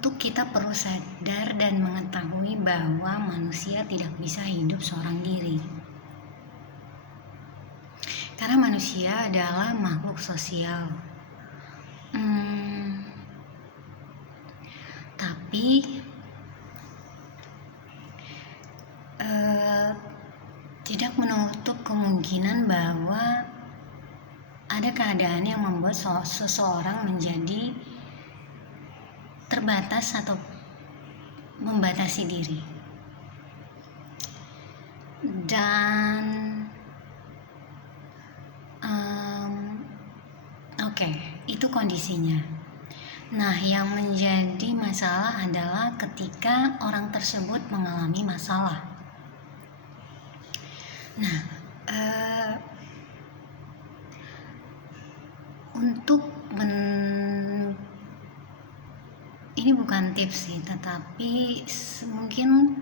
untuk kita perlu sadar dan mengetahui bahwa manusia tidak bisa hidup seorang diri. Karena manusia adalah makhluk sosial. Tapi tidak menutup kemungkinan bahwa ada keadaan yang membuat seseorang menjadi terbatas atau membatasi diri. Dan itu kondisinya. Nah, yang menjadi masalah adalah ketika orang tersebut mengalami masalah. Nah, ini bukan tips sih, tetapi mungkin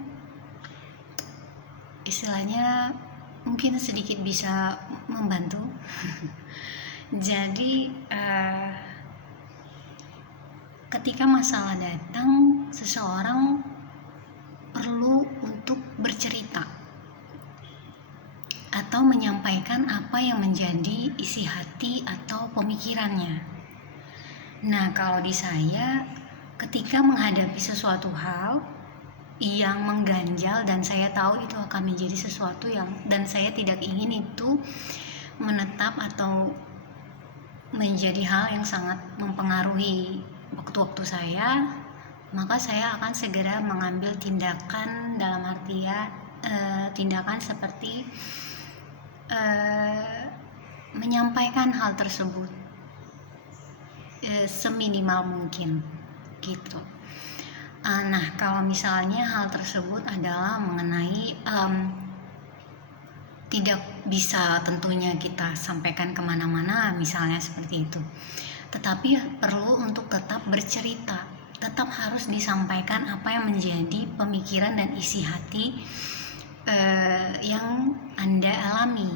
istilahnya mungkin sedikit bisa membantu. Jadi ketika masalah datang, seseorang perlu untuk bercerita atau menyampaikan apa yang menjadi isi hati atau pemikirannya. Nah, kalau di saya, ketika menghadapi sesuatu hal yang mengganjal dan saya tahu itu akan menjadi sesuatu yang, dan saya tidak ingin itu menetap atau menjadi hal yang sangat mempengaruhi waktu-waktu saya, maka saya akan segera mengambil tindakan, dalam artian tindakan seperti menyampaikan hal tersebut seminimal mungkin gitu. Nah, kalau misalnya hal tersebut adalah mengenai tidak bisa tentunya kita sampaikan kemana-mana, misalnya seperti itu, tetapi perlu untuk tetap bercerita, tetap harus disampaikan apa yang menjadi pemikiran dan isi hati yang Anda alami.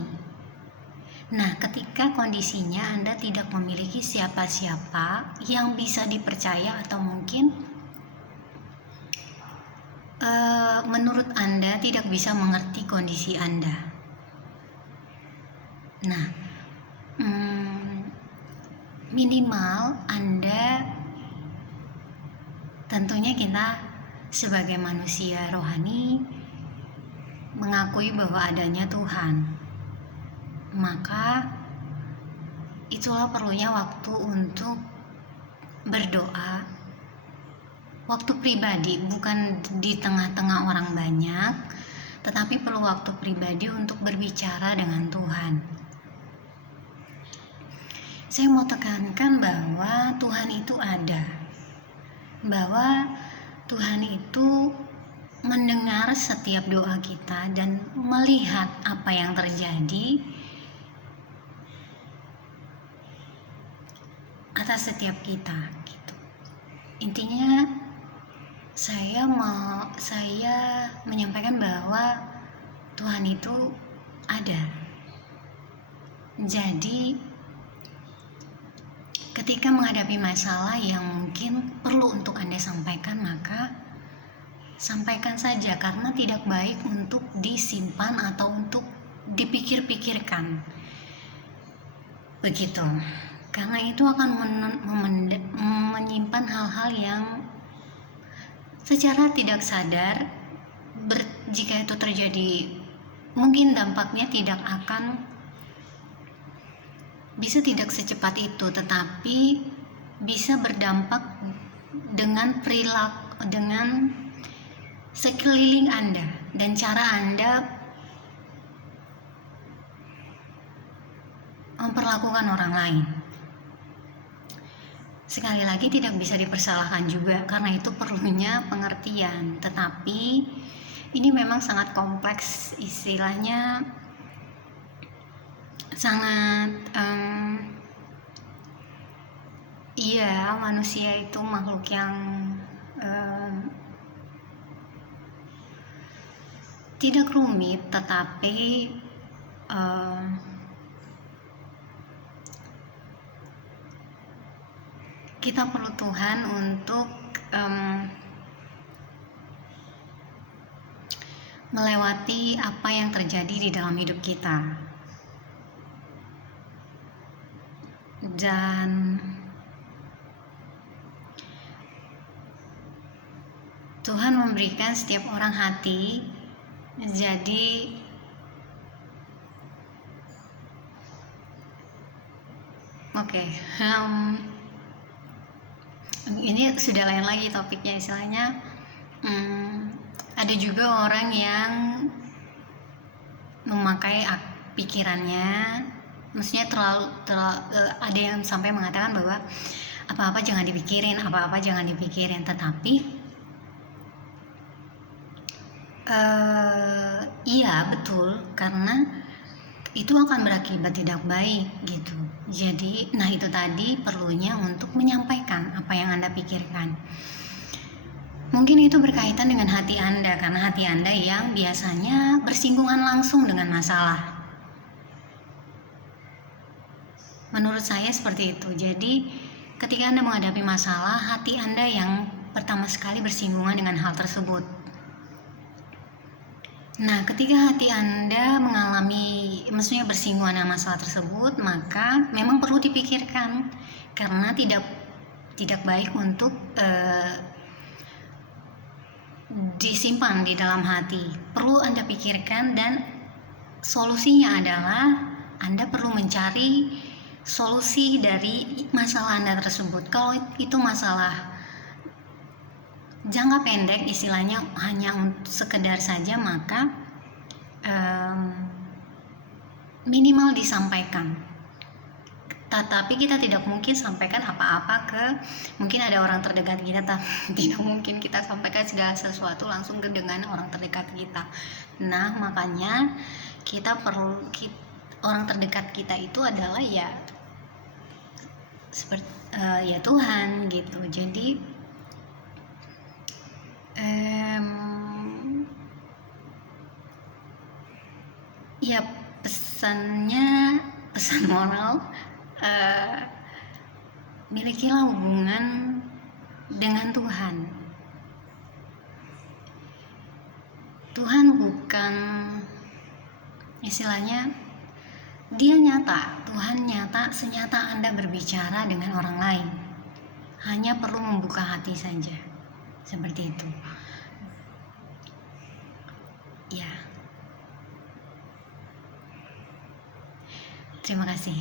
Nah, ketika kondisinya Anda tidak memiliki siapa-siapa yang bisa dipercaya atau mungkin menurut Anda tidak bisa mengerti kondisi Anda. Nah, minimal Anda, tentunya kita sebagai manusia rohani mengakui bahwa adanya Tuhan. Maka itulah perlunya waktu untuk berdoa, waktu pribadi, bukan di tengah-tengah orang banyak, tetapi perlu waktu pribadi untuk berbicara dengan Tuhan. Saya mau tekankan bahwa Tuhan itu ada, bahwa Tuhan itu mendengar setiap doa kita dan melihat apa yang terjadi atas setiap kita gitu. Intinya saya menyampaikan bahwa Tuhan itu ada. Jadi ketika menghadapi masalah yang mungkin perlu untuk Anda sampaikan, maka sampaikan saja, karena tidak baik untuk disimpan atau untuk dipikir-pikirkan. Begitu. Karena itu akan menyimpan hal-hal yang secara tidak sadar, jika itu terjadi, mungkin dampaknya bisa tidak secepat itu, tetapi bisa berdampak dengan perilaku, dengan sekeliling Anda dan cara Anda memperlakukan orang lain. Sekali lagi, tidak bisa dipersalahkan juga, karena itu perlunya pengertian. Tetapi ini memang sangat kompleks, istilahnya sangat manusia itu makhluk yang tidak rumit, tetapi kita perlu Tuhan untuk melewati apa yang terjadi di dalam hidup kita. Dan Tuhan memberikan setiap orang hati, jadi ini sudah lain lagi topiknya, istilahnya ada juga orang yang memakai pikirannya, maksudnya ada yang sampai mengatakan bahwa apa-apa jangan dipikirin, tetapi iya betul, karena itu akan berakibat tidak baik gitu. Jadi itu tadi perlunya untuk menyampaikan apa yang Anda pikirkan. Mungkin itu berkaitan dengan hati Anda, karena hati Anda yang biasanya bersinggungan langsung dengan masalah. Menurut saya seperti itu. Jadi ketika Anda menghadapi masalah, hati Anda yang pertama sekali bersinggungan dengan hal tersebut. Nah, ketika hati Anda maksudnya bersinggungan dengan masalah tersebut, maka memang perlu dipikirkan, karena tidak baik untuk disimpan di dalam hati. Perlu Anda pikirkan, dan solusinya adalah Anda perlu mencari solusi dari masalah Anda tersebut. Kalau itu masalah jangka pendek, istilahnya hanya sekedar saja, maka minimal disampaikan. Tetapi kita tidak mungkin sampaikan apa-apa mungkin ada orang terdekat kita, tidak mungkin kita sampaikan segala sesuatu langsung dengan orang terdekat kita. Nah, makanya orang terdekat kita itu adalah seperti Tuhan gitu. Jadi pesan moral, milikilah hubungan dengan Tuhan. Tuhan bukan, istilahnya Tuhan nyata senyata Anda berbicara dengan orang lain. Hanya perlu membuka hati saja. Seperti itu. Ya. Terima kasih.